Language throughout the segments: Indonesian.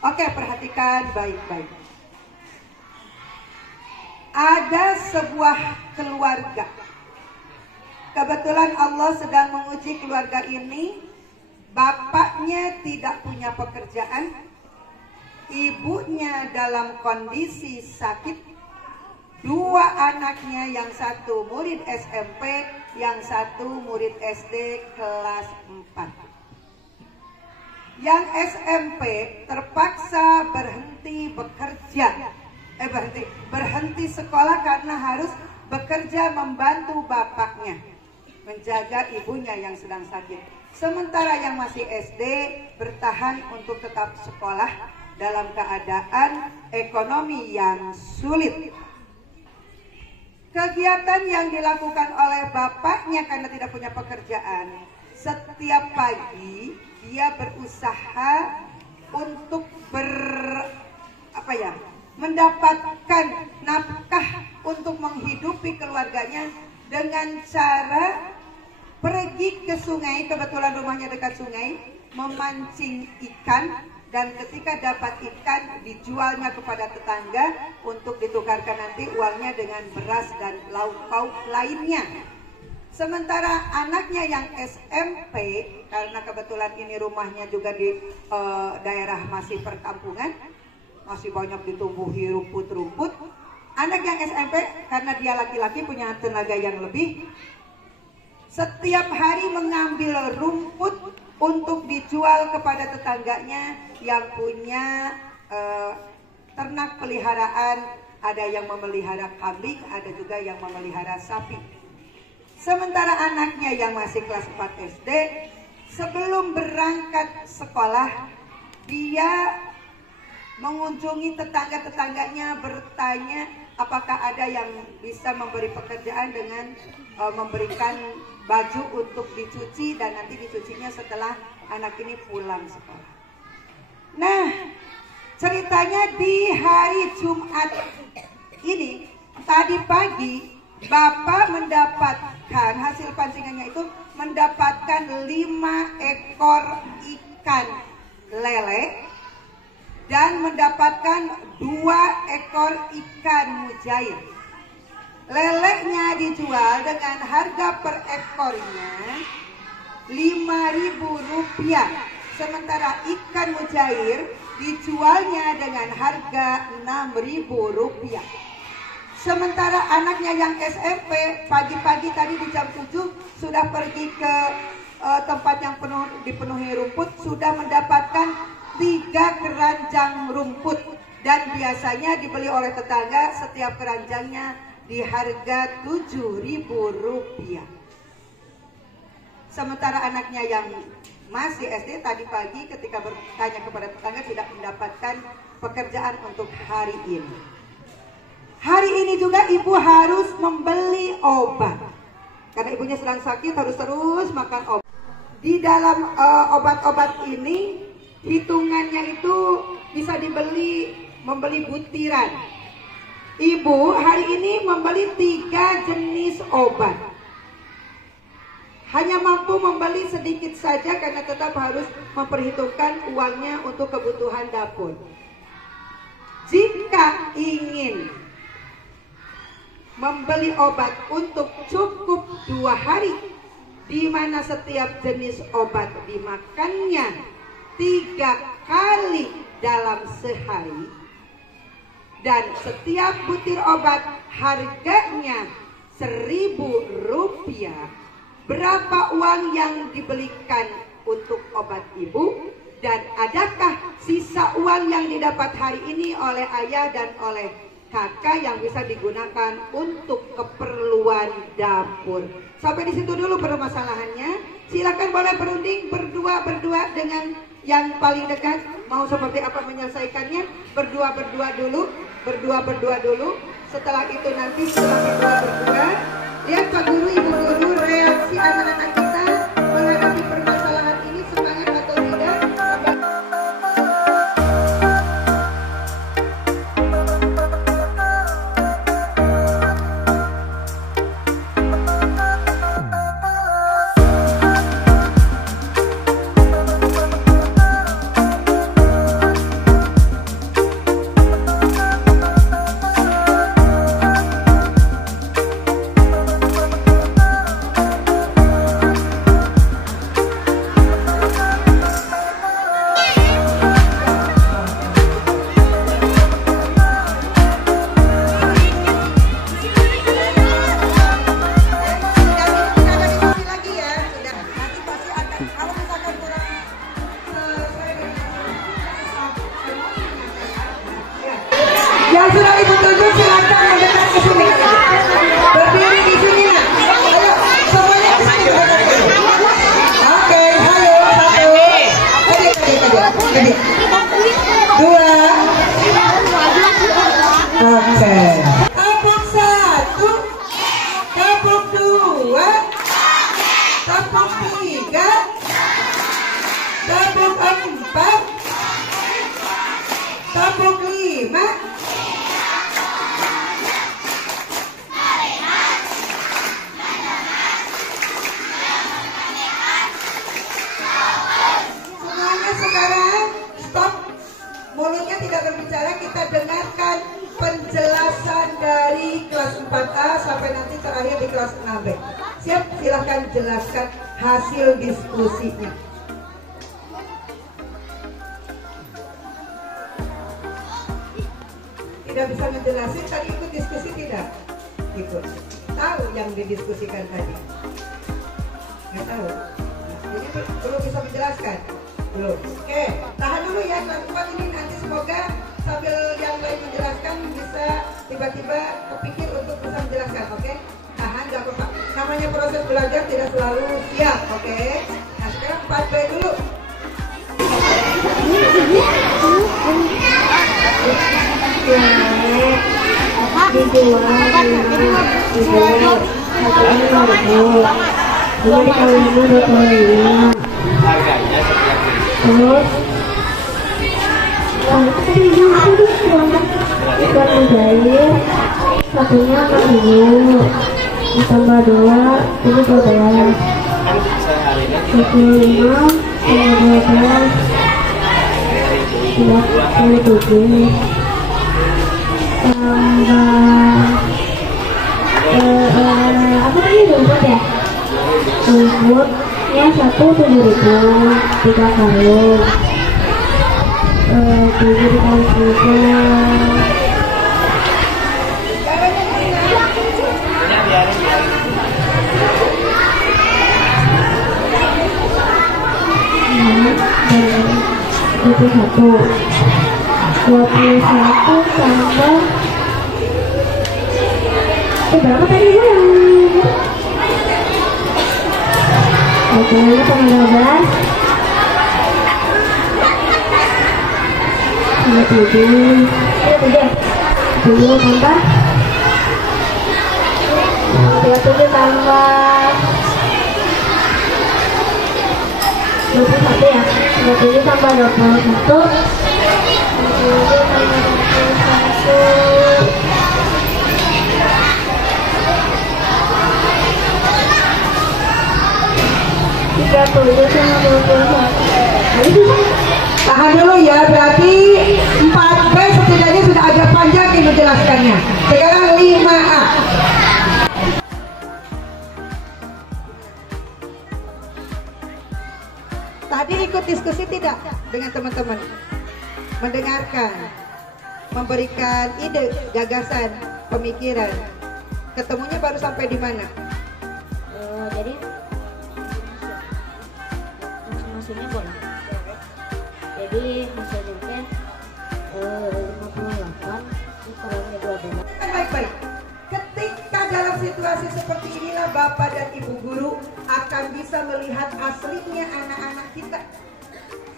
Oke, perhatikan baik-baik. Ada sebuah keluarga. Kebetulan Allah sedang menguji keluarga ini. Bapaknya tidak punya pekerjaan, ibunya dalam kondisi sakit, dua anaknya, yang satu murid SMP, yang satu murid SD kelas 4. Yang SMP terpaksa berhenti bekerja, berhenti sekolah karena harus bekerja membantu bapaknya, menjaga ibunya yang sedang sakit. Sementara yang masih SD bertahan untuk tetap sekolah dalam keadaan ekonomi yang sulit. Kegiatan yang dilakukan oleh bapaknya karena tidak punya pekerjaan, setiap pagi dia berusaha untuk mendapatkan nafkah untuk menghidupi keluarganya dengan cara pergi ke sungai, kebetulan rumahnya dekat sungai, memancing ikan, dan ketika dapat ikan dijualnya kepada tetangga untuk ditukarkan nanti uangnya dengan beras dan lauk pauk lainnya. Sementara anaknya yang SMP, karena kebetulan ini rumahnya juga di daerah masih perkampungan, masih banyak ditumbuhi rumput-rumput. Anak yang SMP karena dia laki-laki punya tenaga yang lebih, setiap hari mengambil rumput untuk dijual kepada tetangganya yang punya ternak peliharaan. Ada yang memelihara kambing, ada juga yang memelihara sapi. Sementara anaknya yang masih kelas 4 SD, sebelum berangkat sekolah, dia mengunjungi tetangga-tetangganya, bertanya apakah ada yang bisa memberi pekerjaan dengan memberikan baju untuk dicuci, dan nanti dicucinya setelah anak ini pulang sekolah. Nah, ceritanya di hari Jumat ini, tadi pagi Bapak mendapatkan hasil pancingannya itu mendapatkan 5 ekor ikan lele dan mendapatkan 2 ekor ikan mujair. Leleknya dijual dengan harga per ekornya Rp5.000, sementara ikan mujair dijualnya dengan harga Rp6.000. Sementara anaknya yang SMP pagi-pagi tadi di jam 7 sudah pergi ke tempat yang dipenuhi rumput, sudah mendapatkan 3 keranjang rumput, dan biasanya dibeli oleh tetangga setiap keranjangnya di harga Rp7.000. Sementara anaknya yang masih SD tadi pagi ketika bertanya kepada tetangga tidak mendapatkan pekerjaan untuk hari ini. Hari ini juga ibu harus membeli obat karena ibunya sedang sakit, harus terus makan obat. Di dalam obat-obat ini hitungannya itu bisa membeli butiran. Ibu hari ini membeli 3 jenis obat. Hanya mampu membeli sedikit saja karena tetap harus memperhitungkan uangnya untuk kebutuhan dapur. Jika ingin membeli obat untuk cukup 2 hari, di mana setiap jenis obat dimakannya 3 kali dalam sehari, dan setiap butir obat harganya Rp1.000, berapa uang yang dibelikan untuk obat ibu, dan adakah sisa uang yang didapat hari ini oleh ayah dan oleh kakak yang bisa digunakan untuk keperluan dapur. Sampai di situ dulu permasalahannya. Silakan boleh berunding berdua dengan yang paling dekat, mau seperti apa menyelesaikannya. Berdua dulu. Setelah itu nanti setelah berdua, lihat Pak Guru, Ibu Guru, reaksi anak-anak kita menghadapi permasalahan ini, semangat atau tidak. yang sudah ibu tunjuk silakan mendekat ke sini. Berdiri di sini nak. Ayo semuanya ke sini. Oke, ayo satu. Adik. Dua. Oke. Tepuk satu. Tepuk dua. Tepuk tiga. Tepuk empat. Tepuk lima. Semuanya sekarang stop. Mulutnya tidak berbicara, kita dengarkan penjelasan dari kelas 4A sampai nanti terakhir di kelas 6B. Siap, silahkan jelaskan hasil diskusinya. Tidak bisa ngejelasin, tadi ikut diskusi tidak? Ikut. Tahu yang didiskusikan tadi? Nggak tahu? Jadi belum bisa menjelaskan? Belum. Oke, tahan dulu ya teman-teman, ini nanti semoga sambil yang lain menjelaskan bisa tiba-tiba kepikir untuk bisa menjelaskan. Oke, tahan, gak apa-apa. Namanya proses belajar tidak selalu siap. Oke, nah sekarang 4B dulu. Terus ikan menjahit satunya 6.000 ditambah 2 ini 12, 25 tambah 12 tambah apa tadi rumput ya? Rumputnya 7.000 3 karung 7 dikali 21 tambah berapa tadi Bu yang tambah 12 tambah 7 tambah 27 tambah 21 ya, 27 tambah 21 Tahan dulu ya, berarti 4B setidaknya sudah agak panjang nih menjelaskannya. Sekarang 5A. Tadi ikut diskusi tidak dengan teman-teman? Mendengarkan, memberikan ide, gagasan, pemikiran. Ketemunya baru sampai di mana? Jadi masing-masingnya boleh. Jadi hasilnya 58 kurangnya 12. Baik-baik. Ketika dalam situasi seperti inilah Bapak dan Ibu guru akan bisa melihat aslinya anak-anak kita.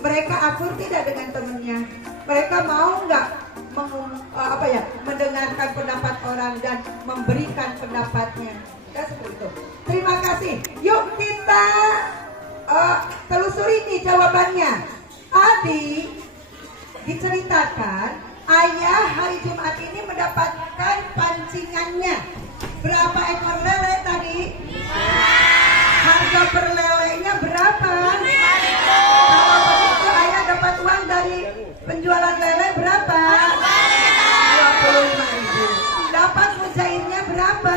Mereka akur tidak dengan temannya. Mereka mau nggak mendengarkan pendapat orang dan memberikan pendapatnya. Ya, seperti itu. Terima kasih. Yuk kita telusuri nih jawabannya. Tadi diceritakan ayah hari Jumat ini mendapatkan pancingannya. Berapa ekor lele tadi? Harga per lelenya berapa? Kalau begitu ayah dapat uang dari penjualan lele berapa? 25.000. Dapat mujairnya berapa?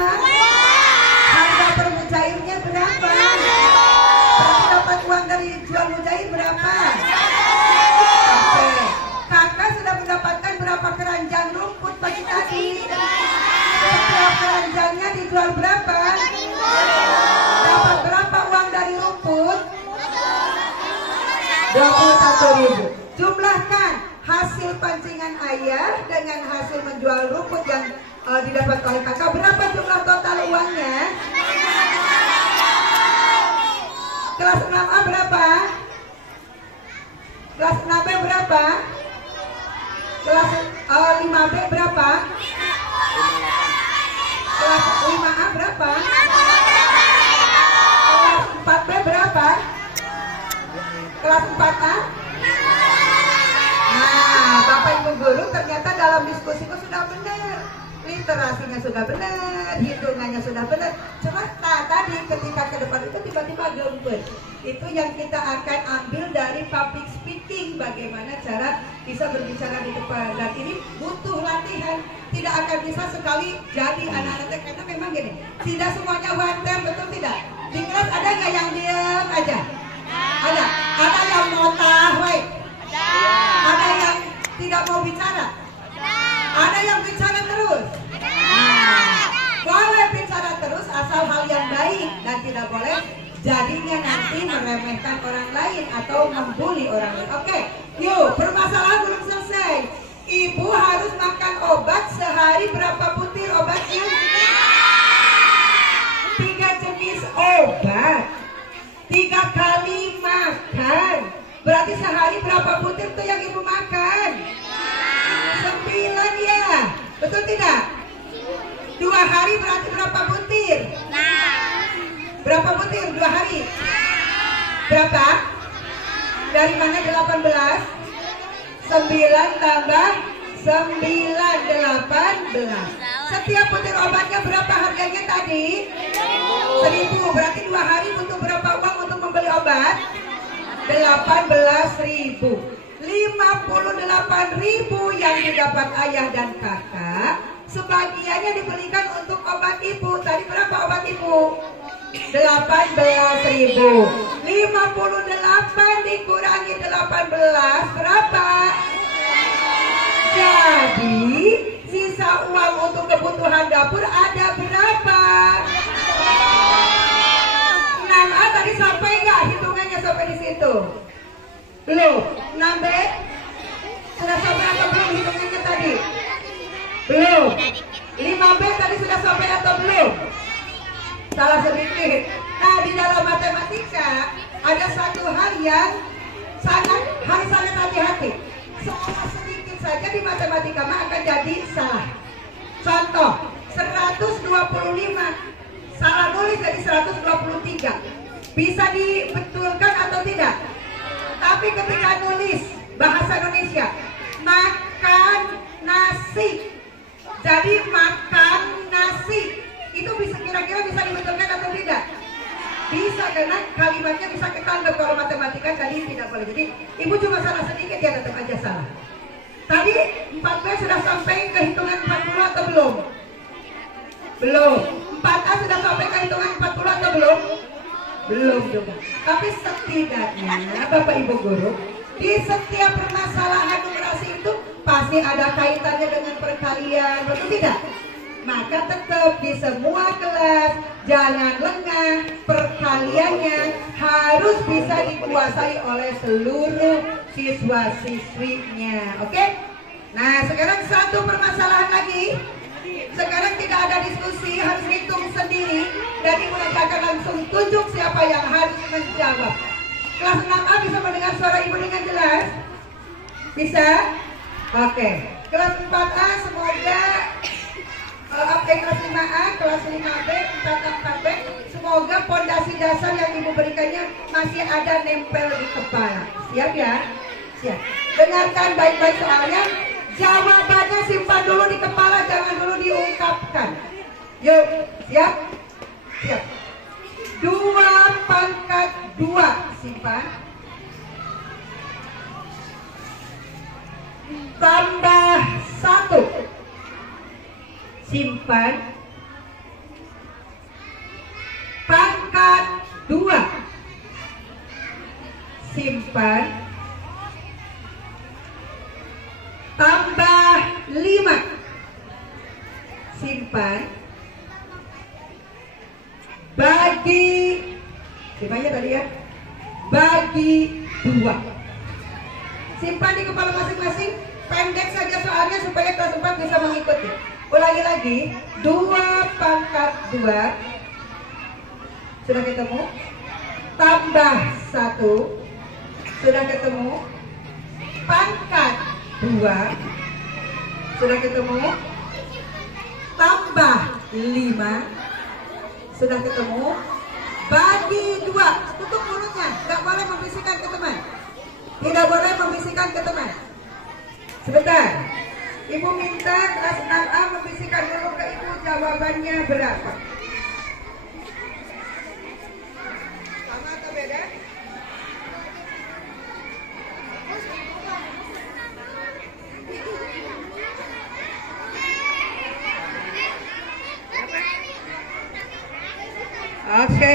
Harga per mujairnya berapa? Berarti dapat uang dari jual mujair berapa? Oke. Kakak sudah mendapatkan berapa keranjang rumput pagi tadi? Setiap keranjangnya dijual berapa? Dapat berapa uang dari rumput? 21.000. Jumlahkan hasil hasil pancingan ayah dengan hasil menjual rumput yang didapat oleh kakak, berapa jumlah total uangnya? Kelas 6A berapa? Kelas 6B berapa? Kelas 5B berapa? Kelas 5A berapa? Kelas 4B berapa? Kelas 4A? Nah, Bapak Ibu guru ternyata dalam diskusiku sudah benar, literasinya sudah benar, hitungannya sudah benar. Cuma tadi ketika ke depan itu tiba-tiba gempet. Itu yang kita akan ambil dari public speaking, bagaimana cara bisa berbicara di depan. Dan ini butuh latihan, tidak akan bisa sekali jadi anak-anak, karena memang gini, tidak semuanya one time, betul tidak? Di kelas ada nggak yang diam aja? Ada. Ada yang notah, woi. Ada yang tidak mau bicara. Ada yang bicara terus. Boleh bicara terus asal hal yang baik, dan tidak boleh jadinya nanti meremehkan orang lain atau membuli orang lain. Oke, yuk, permasalahan belum selesai. Ibu harus makan obat sehari berapa butir obatnya? 3 jenis obat, 3 kali makan. Berarti sehari berapa butir tuh yang ibu makan? 9 ya, betul tidak? 2 hari berarti berapa butir? Berapa butir 2 hari? Berapa? Dari mana 18? 9 tambah 9, 18. Setiap butir obatnya berapa harganya tadi? 1.000. Berarti 2 hari butuh berapa uang untuk membeli obat? 18.000. 58.000 yang didapat ayah dan kakak, sebagiannya dibelikan untuk obat ibu. Tadi berapa obat ibu? 18.000. 58 dikurangi 18 berapa? Jadi sisa uang untuk kebutuhan dapur ada berapa? 6A tadi sampai nggak hitungannya sampai di situ? Belum. 6B sudah sampai atau belum hitungannya tadi? Belum. 5B tadi sudah sampai atau belum? Salah sedikit. Nah, di dalam matematika ada satu hal yang harus sangat hati-hati. Salah sedikit saja di matematika akan jadi salah. Contoh, 125 salah nulis jadi 123. Bisa dibetulkan atau tidak? Tapi ketika nulis bahasa Indonesia, makan nasi, jadi makan nasi, itu bisa kira-kira bisa dibetulkan atau tidak? Bisa, karena kalimatnya bisa ketangkep. Kalau matematika tadi tidak boleh. Jadi ibu cuma salah sedikit, ya tetap aja salah. Tadi 4B sudah sampai ke hitungan 40 atau belum? Belum. 4A sudah sampai ke hitungan 40 atau belum? Belum juga. Tapi setidaknya Bapak Ibu guru, di setiap permasalahan numerasi itu pasti ada kaitannya dengan perkalian, betul tidak? Maka tetap di semua kelas jangan lengah, perkaliannya harus bisa dikuasai oleh seluruh siswa-siswinya. Oke? Nah, sekarang satu permasalahan lagi. Sekarang tidak ada diskusi, harus hitung sendiri. Dan ibu nanti akan langsung tunjuk siapa yang harus menjawab. Kelas 6A bisa mendengar suara ibu dengan jelas? Bisa? Oke. Kelas 4A semoga kelas 5A, kelas 5B, 4A, 4B, semoga pondasi dasar yang ibu berikannya masih ada nempel di kepala. Siap ya? Siap. Dengarkan baik-baik soalnya. Jawabannya simpan dulu di kepala, jangan dulu diungkapkan. Yuk, siap? Siap. 2 pangkat 2, simpan. Tambah 1, simpan. Pangkat 2, simpan. Tambah 5, simpan. Bagi, gimana tadi ya? Bagi 2, simpan di kepala masing-masing. Pendek saja soalnya supaya kelas 4 bisa mengikuti. Ulangi lagi. 2 pangkat 2. Sudah ketemu? Tambah 1. Sudah ketemu? Pangkat 2. Sudah ketemu? Tambah 5. Sudah ketemu? Bagi 2. Tutup mulutnya. Tidak boleh membisikkan ke teman. Tidak boleh membisikkan ke teman. Sebentar. Ibu minta kelas 6A membisikkan dulu ke ibu jawabannya berapa. Sama atau beda? Oke,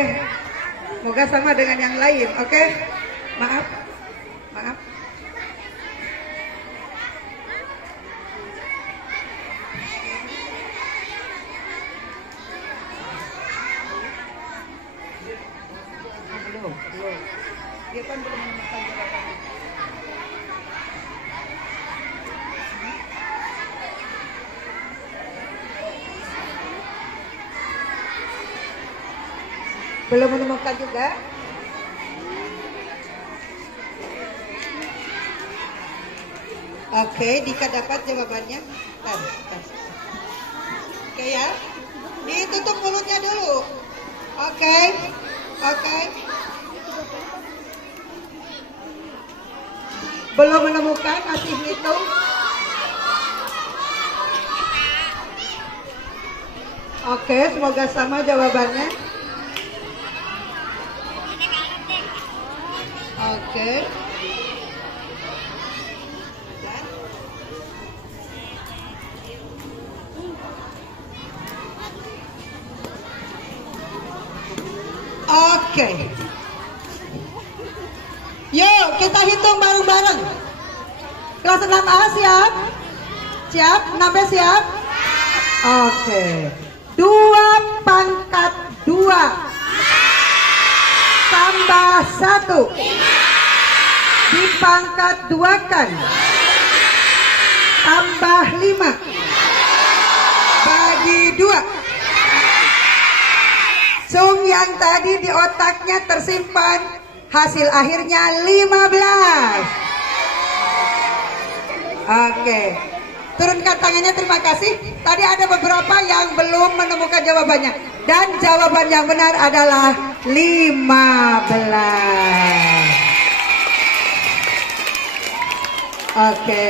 semoga sama dengan yang lain. Oke, maaf. Belum. Dia kan belum menemukan jawabannya. Belum menemukan juga. Oke, Dika dapat jawabannya. Oke ya. Ditutup mulutnya dulu. Oke. Belum menemukan, masih hitung. Oke, semoga sama jawabannya. Oke. Oke. Yuk, kita hitung bareng-bareng. Kelas 6A siap? Siap? 6B siap? Oke. 2 pangkat 2 tambah 1 dipangkat 2 kan tambah 5 bagi 2. Sung yang tadi di otaknya tersimpan hasil akhirnya 15. Oke, turunkan tangannya, terima kasih. Tadi ada beberapa yang belum menemukan jawabannya. Dan jawaban yang benar adalah 15. Oke.